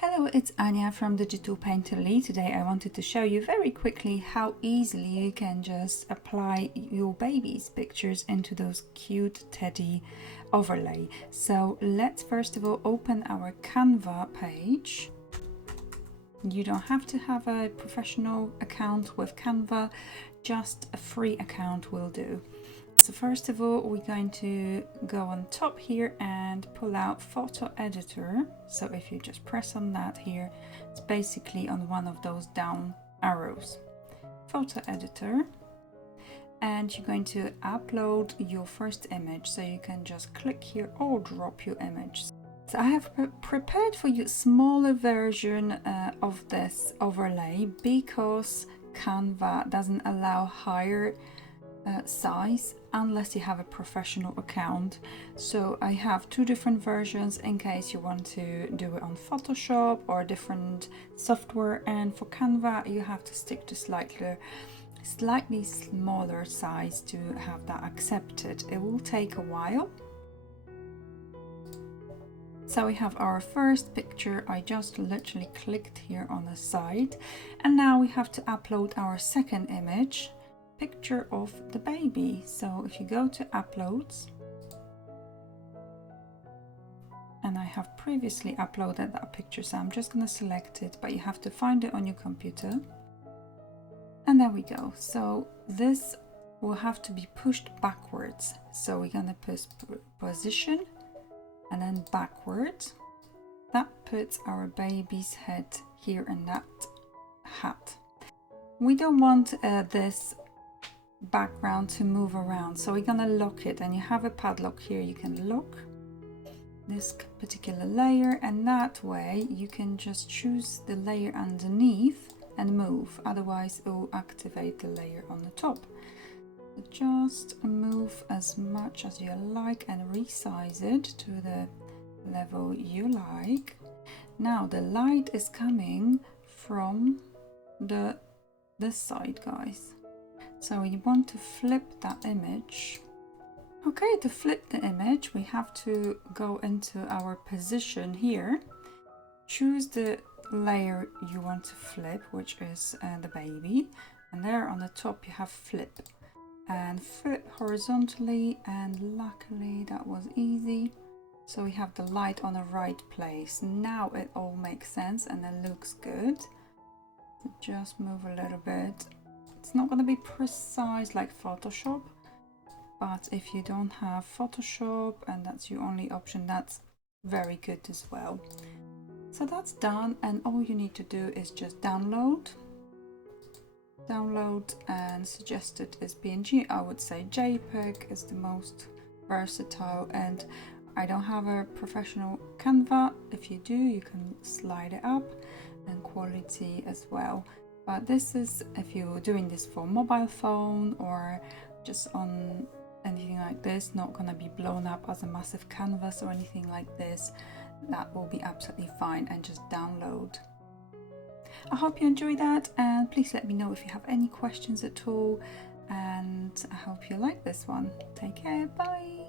Hello, it's Ania from Digital Painterly. Today I wanted to show you very quickly how easily you can just apply your baby's pictures into those cute teddy overlay. So let's first of all open our Canva page. You don't have to have a professional account with Canva, just a free account will do. So first of all, we're going to go on top here and pull out Photo Editor. So if you just press on that here, it's basically on one of those down arrows. Photo Editor. And you're going to upload your first image. So you can just click here or drop your image. So I have prepared for you a smaller version of this overlay because Canva doesn't allow higher size unless you have a professional account. So I have two different versions in case you want to do it on Photoshop or different software, and for Canva you have to stick to slightly smaller size to have that accepted. It will take a while. So we have our first picture. I just literally clicked here on the side, and now we have to upload our second image, picture of the baby. So if you go to uploads, and I have previously uploaded that picture, so I'm just going to select it, but you have to find it on your computer. And there we go. So this will have to be pushed backwards. So we're going to push position and then backwards. That puts our baby's head here in that hat. We don't want this background to move around, so we're gonna lock it, and you have a padlock here. You can lock this particular layer, and that way you can just choose the layer underneath and move, otherwise it will activate the layer on the top. So just move as much as you like and resize it to the level you like. Now the light is coming from this side, guys. So we want to flip that image. Okay, to flip the image, we have to go into our position here. Choose the layer you want to flip, which is the baby. And there on the top you have flip. And flip horizontally, and luckily that was easy. So we have the light on the right place. Now it all makes sense and it looks good. Just move a little bit. It's not going to be precise like Photoshop, but if you don't have Photoshop and that's your only option, that's very good as well. So that's done, and all you need to do is just download, and suggested is PNG. I would say JPEG is the most versatile, and I don't have a professional Canva. If you do, you can slide it up, and quality as well. But this is if you're doing this for mobile phone or just on anything like this, not gonna be blown up as a massive canvas or anything like this. That will be absolutely fine, and just download. I hope you enjoy that, and please let me know if you have any questions at all, and I hope you like this one. Take care, bye!